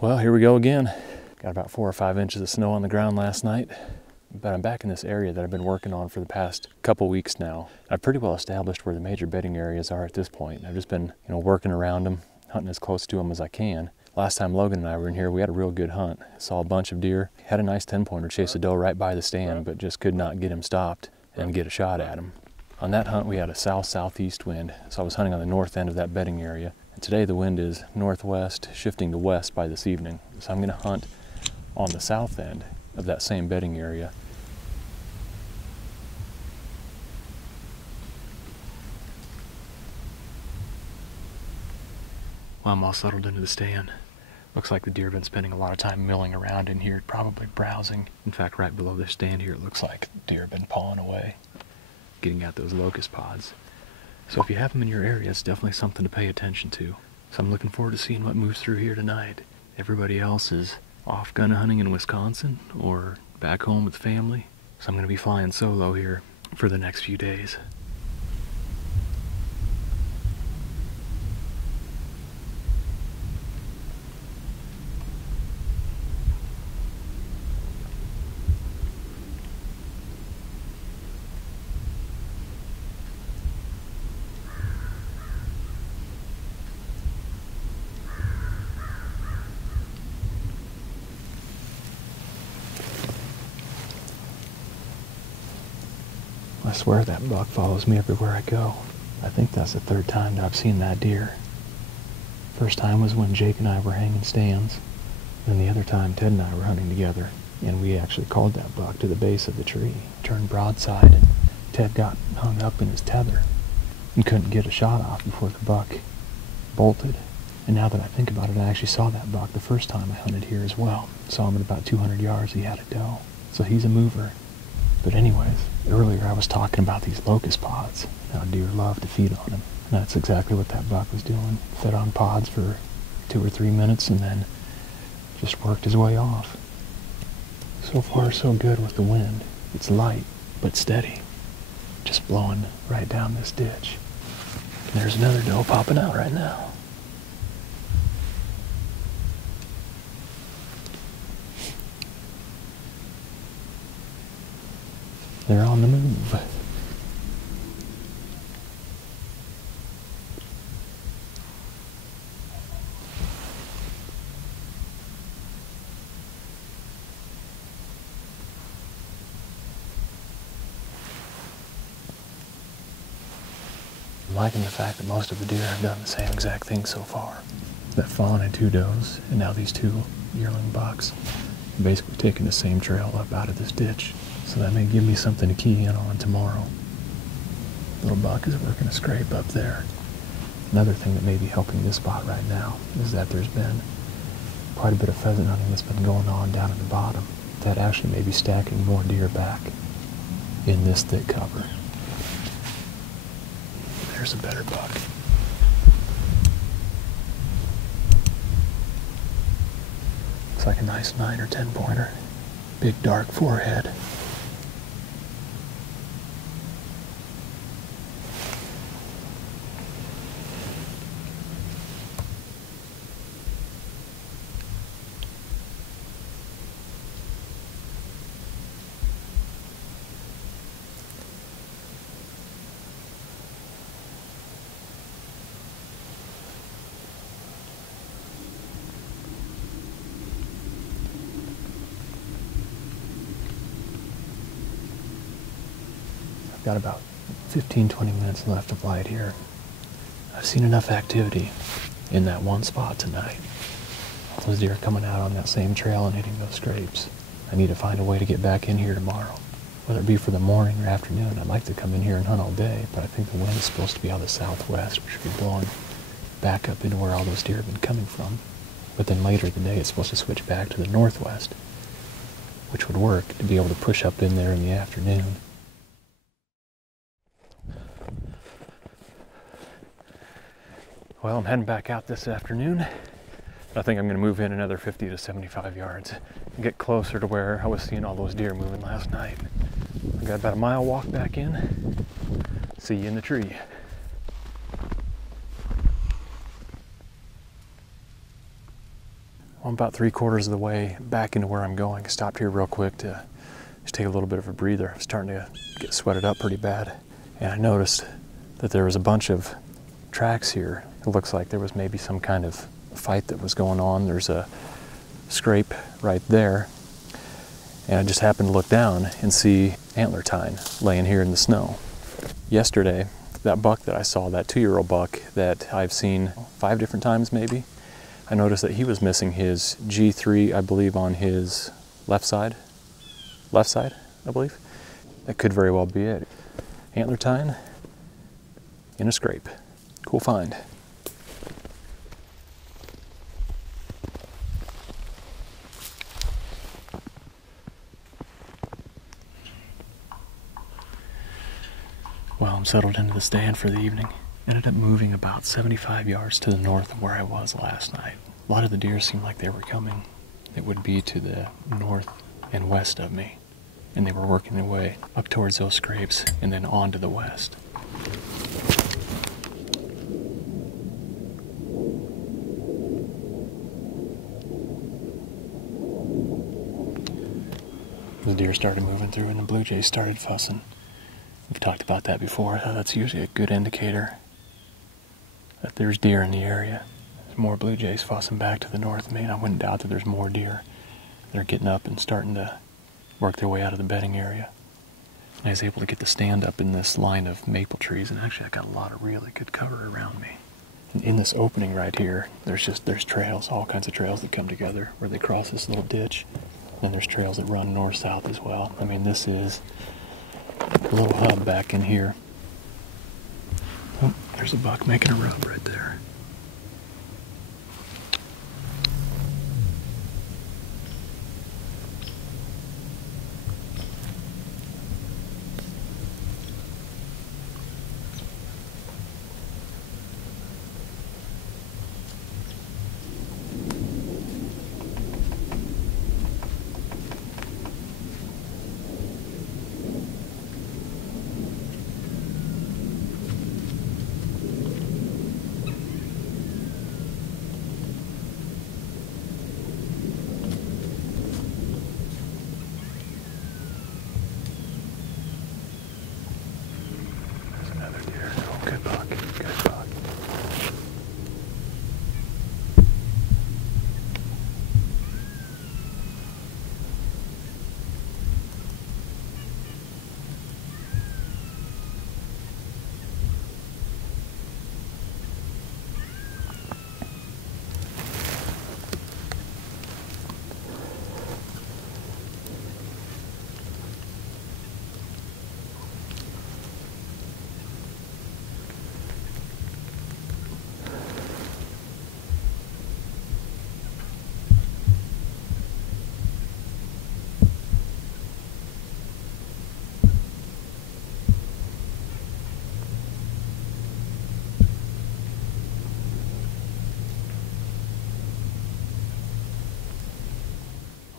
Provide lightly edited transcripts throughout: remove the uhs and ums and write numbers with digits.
Well, here we go again. Got about 4 or 5 inches of snow on the ground last night, but I'm back in this area that I've been working on for the past couple weeks now. I've pretty well established where the major bedding areas are at this point. I've just been, working around them, hunting as close to them as I can. Last time Logan and I were in here, we had a real good hunt. Saw a bunch of deer, had a nice 10-pointer chase a doe right by the stand, but just could not get him stopped and get a shot at him. On that hunt, we had a south-southeast wind, so I was hunting on the north end of that bedding area. And today the wind is northwest, shifting to west by this evening. So I'm going to hunt on the south end of that same bedding area. Well, I'm all settled into the stand. Looks like the deer have been spending a lot of time milling around in here, probably browsing. In fact, right below this stand here, it looks like the deer have been pawing away, getting at those locust pods. So if you have them in your area, it's definitely something to pay attention to. So I'm looking forward to seeing what moves through here tonight. Everybody else is off gun hunting in Wisconsin or back home with family. So I'm going to be flying solo here for the next few days. I swear that buck follows me everywhere I go. I think that's the third time that I've seen that deer. First time was when Jake and I were hanging stands, and the other time Ted and I were hunting together, and we actually called that buck to the base of the tree, turned broadside, and Ted got hung up in his tether and couldn't get a shot off before the buck bolted. And now that I think about it, I actually saw that buck the first time I hunted here as well. Saw him at about 200 yards, he had a doe. So he's a mover. But anyways, earlier I was talking about these locust pods, how deer love to feed on them. And that's exactly what that buck was doing. Fed on pods for 2 or 3 minutes and then just worked his way off. So far so good with the wind. It's light, but steady. Just blowing right down this ditch. And there's another doe popping out right now. They're on the move. I'm liking the fact that most of the deer have done the same exact thing so far. That fawn and 2 does, and now these 2 yearling bucks are basically taking the same trail up out of this ditch. So that may give me something to key in on tomorrow. Little buck is working a scrape up there. Another thing that may be helping this spot right now is that there's been quite a bit of pheasant hunting that's been going on down at the bottom. That actually may be stacking more deer back in this thick cover. There's a better buck. Looks like a nice 9 or 10 pointer. Big dark forehead. Got about 15-20 minutes left of light here. I've seen enough activity in that one spot tonight. All those deer coming out on that same trail and hitting those scrapes. I need to find a way to get back in here tomorrow. Whether it be for the morning or afternoon, I'd like to come in here and hunt all day, but I think the wind is supposed to be out of the southwest, which should be blowing back up into where all those deer have been coming from. But then later in the day, it's supposed to switch back to the northwest, which would work to be able to push up in there in the afternoon. Well, I'm heading back out this afternoon. I think I'm going to move in another 50 to 75 yards and get closer to where I was seeing all those deer moving last night. I got about a mile walk back in. See you in the tree. I'm about 3/4 of the way back into where I'm going. I stopped here real quick to just take a little bit of a breather. I was starting to get sweated up pretty bad. And I noticed that there was a bunch of tracks here. It looks like there was maybe some kind of fight that was going on. There's a scrape right there. And I just happened to look down and see antler tine laying here in the snow. Yesterday, that buck that I saw, that 2-year-old buck that I've seen 5 different times maybe, I noticed that he was missing his G3, I believe, on his left side, I believe. That could very well be it. Antler tine in a scrape. Cool find. Well, I'm settled into the stand for the evening. Ended up moving about 75 yards to the north of where I was last night. A lot of the deer seemed like they were coming. It would be to the north and west of me. And they were working their way up towards those scrapes and then on to the west. The deer started moving through and the blue jays started fussing. We've talked about that before. How that's usually a good indicator that there's deer in the area. There's more blue jays fussing back to the north of me, and I wouldn't doubt that there's more deer. They're getting up and starting to work their way out of the bedding area. And I was able to get the stand up in this line of maple trees, and actually I got a lot of really good cover around me. And in this opening right here, there's trails, all kinds of trails that come together where they cross this little ditch. And there's trails that run north-south as well. I mean, this is a little hub back in here. Oh, there's a buck making a rub right there. Good buck, good buck.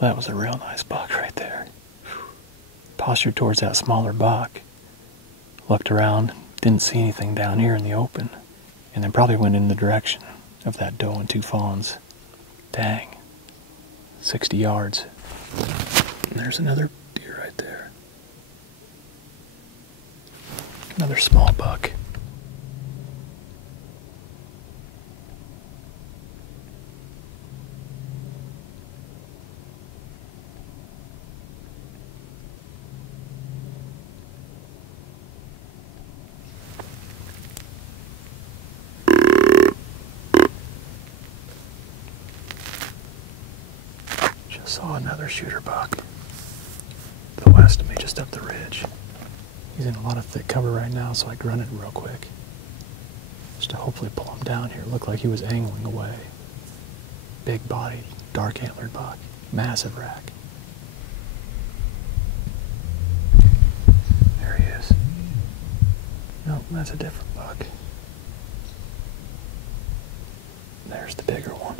That was a real nice buck right there. Postured towards that smaller buck. Looked around, didn't see anything down here in the open. And then probably went in the direction of that doe and 2 fawns. Dang. 60 yards. And there's another deer right there. Another small buck. Saw another shooter buck to the west of me, just up the ridge. He's in a lot of thick cover right now, so I grunted real quick just to hopefully pull him down here. It looked like he was angling away. Big bodied, dark antlered buck, massive rack. There he is. Nope, that's a different buck. There's the bigger one.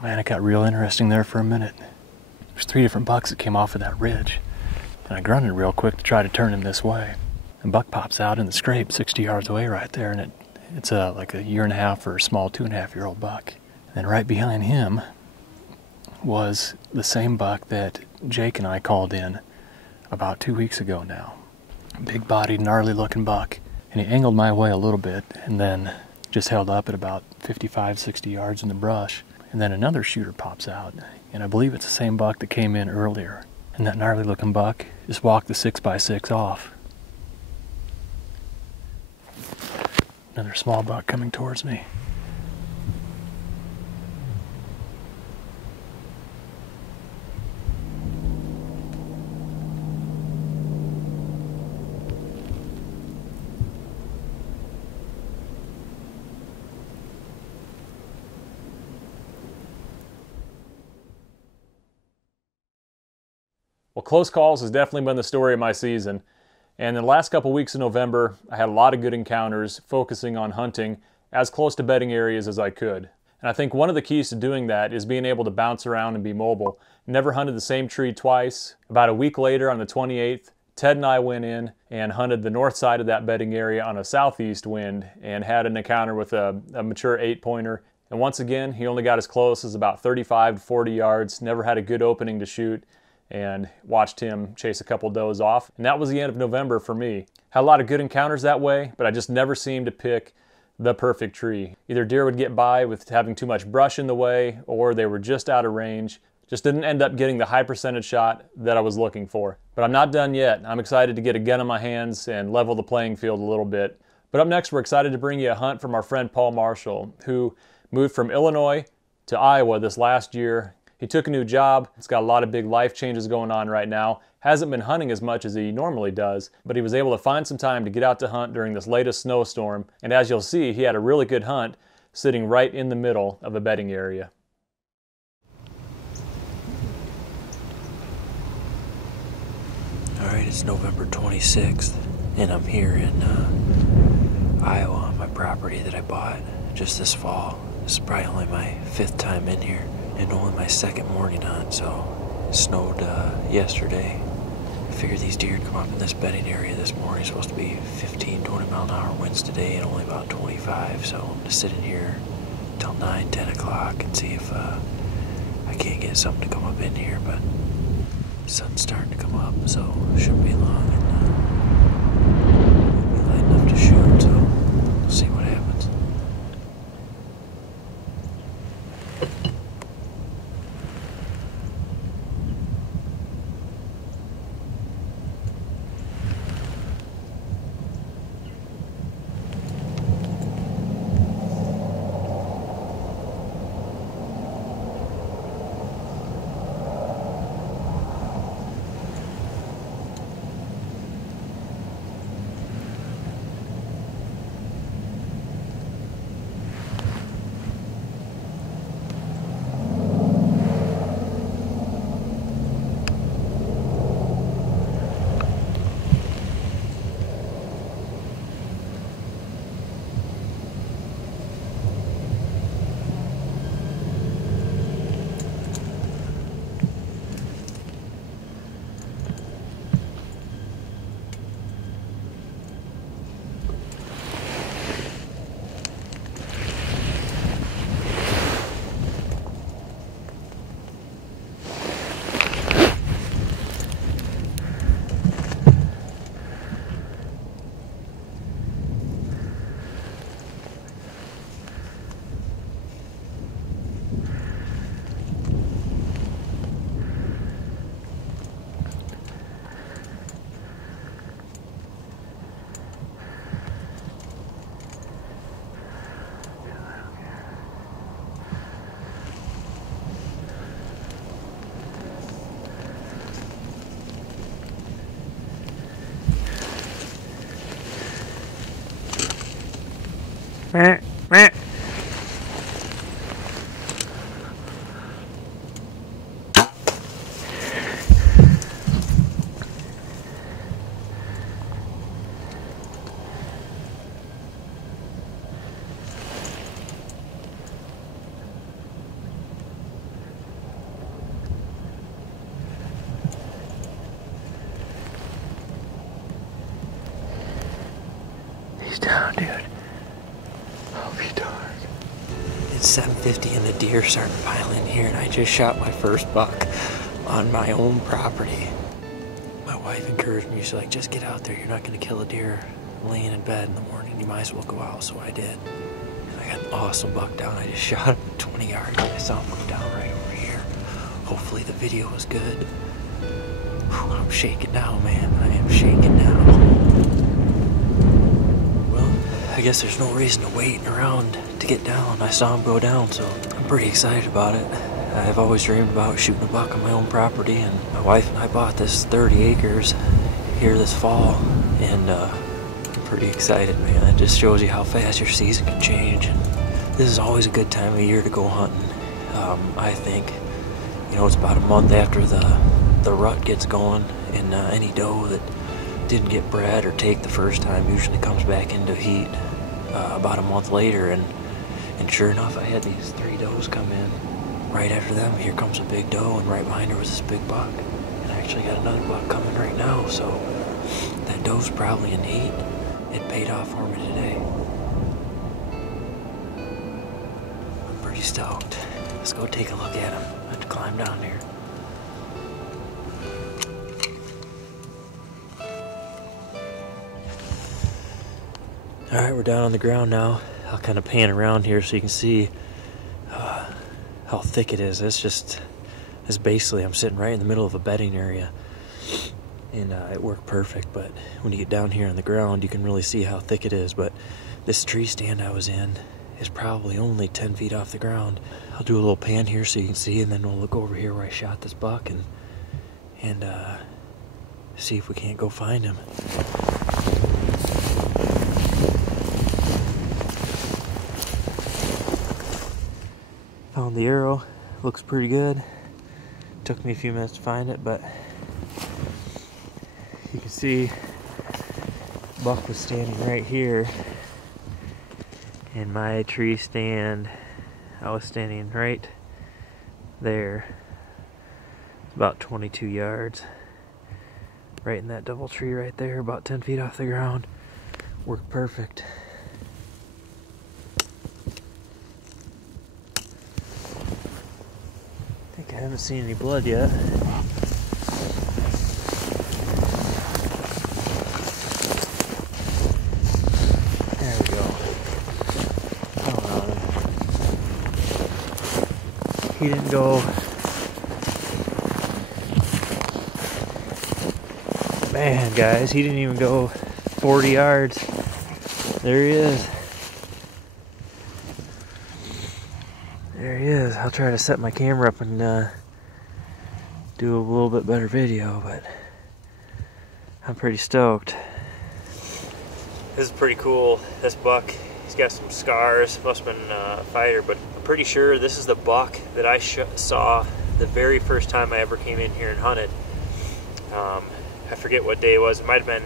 Man, it got real interesting there for a minute. There's 3 different bucks that came off of that ridge, and I grunted real quick to try to turn him this way. And buck pops out in the scrape 60 yards away right there, and it's like a 1.5 or a small 2.5-year-old buck. And then right behind him was the same buck that Jake and I called in about 2 weeks ago now. Big-bodied, gnarly-looking buck. And he angled my way a little bit and then just held up at about 55, 60 yards in the brush. And then another shooter pops out, and I believe it's the same buck that came in earlier. And that gnarly-looking buck just walked the 6x6 off. Another small buck coming towards me. Well, close calls has definitely been the story of my season. And in the last couple weeks of November, I had a lot of good encounters focusing on hunting as close to bedding areas as I could. And I think one of the keys to doing that is being able to bounce around and be mobile. Never hunted the same tree twice. About a week later on the 28th, Ted and I went in and hunted the north side of that bedding area on a southeast wind and had an encounter with a mature 8-pointer. And once again, he only got as close as about 35 to 40 yards, never had a good opening to shoot, and watched him chase a couple does off. And that was the end of November for me. Had a lot of good encounters that way, but I just never seemed to pick the perfect tree. Either deer would get by with having too much brush in the way, or they were just out of range. Just didn't end up getting the high percentage shot that I was looking for. But I'm not done yet. I'm excited to get a gun in my hands and level the playing field a little bit. But up next, we're excited to bring you a hunt from our friend Paul Marshall, who moved from Illinois to Iowa this last year. He took a new job. He's got a lot of big life changes going on right now. Hasn't been hunting as much as he normally does, but he was able to find some time to get out to hunt during this latest snowstorm. And as you'll see, he had a really good hunt sitting right in the middle of a bedding area. All right, it's November 26th, and I'm here in Iowa on my property that I bought just this fall. This is probably only my 5th time in here, and only my 2nd morning hunt, so it snowed yesterday. I figured these deer would come up in this bedding area this morning. It's supposed to be 15, 20 mile an hour winds today and only about 25, so I'm just sitting here till 9, 10 o'clock and see if I can't get something to come up in here, but the sun's starting to come up, so it shouldn't be long, and it'll be light enough to shoot, so we'll see what happens. Meh, meh. He's down, dude. I'll be darned. It's 7:50 and the deer starting to pile in here, and I just shot my first buck on my own property. My wife encouraged me. She's like, just get out there. You're not going to kill a deer laying in bed in the morning. You might as well go out. So I did. And I got an awesome buck down. I just shot him 20 yards. I saw him come down right over here. Hopefully the video was good. Whew, I'm shaking now, man. I am shaking now. Well, I guess there's no reason to wait around to get down. I saw him go down, so I'm pretty excited about it. I've always dreamed about shooting a buck on my own property, and my wife and I bought this 30 acres here this fall, and I'm pretty excited, man. It just shows you how fast your season can change, and this is always a good time of year to go hunting. I think, you know, it's about a month after the rut gets going, and any doe that didn't get bred or take the first time usually comes back into heat about a month later, and sure enough, I had these 3 does come in. Right after them, here comes a big doe, and right behind her was this big buck. And I actually got another buck coming right now, so that doe's probably in heat. It paid off for me today. I'm pretty stoked. Let's go take a look at him. I have to climb down here. Alright, we're down on the ground now. I'll kind of pan around here so you can see how thick it is. It's basically, I'm sitting right in the middle of a bedding area, and it worked perfect. But when you get down here on the ground, you can really see how thick it is. But this tree stand I was in is probably only 10 feet off the ground. I'll do a little pan here so you can see, and then we'll look over here where I shot this buck and see if we can't go find him. Found the arrow. Looks pretty good. Took me a few minutes to find it, but you can see buck was standing right here in my tree stand. I was standing right there. It's about 22 yards. Right in that double tree right there, about 10 feet off the ground. Worked perfect. I haven't seen any blood yet. There we go. Coming on him. He didn't go. Man, guys, he didn't even go 40 yards. There he is. There he is. I'll try to set my camera up and do a little bit better video, but I'm pretty stoked. This is pretty cool. This buck, he's got some scars. Must have been a fighter, but I'm pretty sure this is the buck that I saw the very first time I ever came in here and hunted. I forget what day it was. It might have been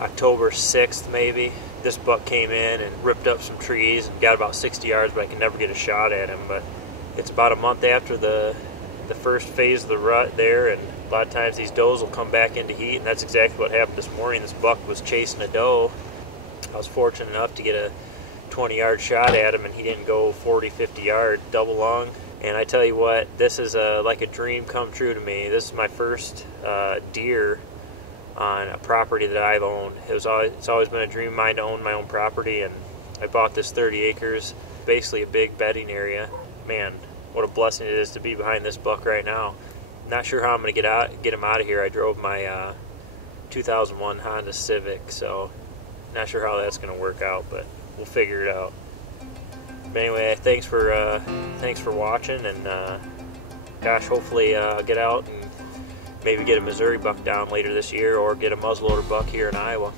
October 6th, maybe. This buck came in and ripped up some trees and got about 60 yards, but I could never get a shot at him. But it's about a month after the first phase of the rut there, and a lot of times these does will come back into heat, and that's exactly what happened this morning. This buck was chasing a doe. I was fortunate enough to get a 20-yard shot at him, and he didn't go 40, 50 yard double lung. And I tell you what, this is like a dream come true to me. This is my first deer on a property that I've owned. It's always been a dream of mine to own my own property, and I bought this 30 acres, basically a big bedding area. Man, what a blessing it is to be behind this buck right now. Not sure how I'm going to get him out of here. I drove my 2001 Honda Civic, so not sure how that's going to work out, but we'll figure it out. But anyway, thanks for watching, and gosh, hopefully I'll get out and maybe get a Missouri buck down later this year, or get a muzzleloader buck here in Iowa.